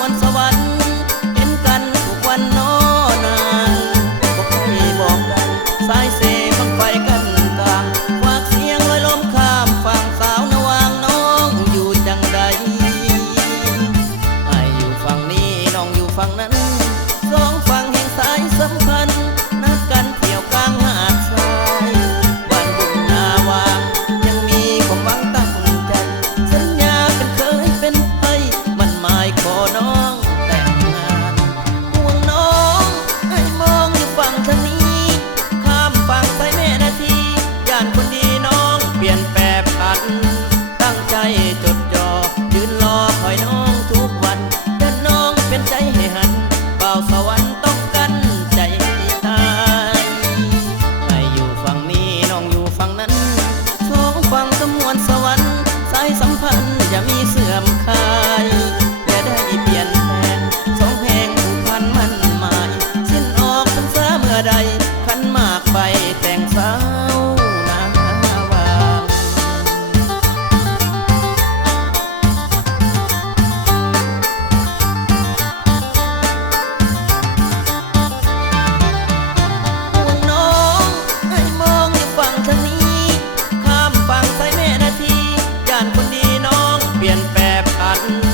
กันทุกวันนอนานบอกใครบอกกันสายเสบังไฟกันกลางวากเสียงลอยลมข้ามฝั่งสาวนวางน้องอยู่จังใดไออยู่ฝั่งนี้น้องอยู่ฝั่งนั้น เปลี่ยนแปรผันตั้งใจจน cotton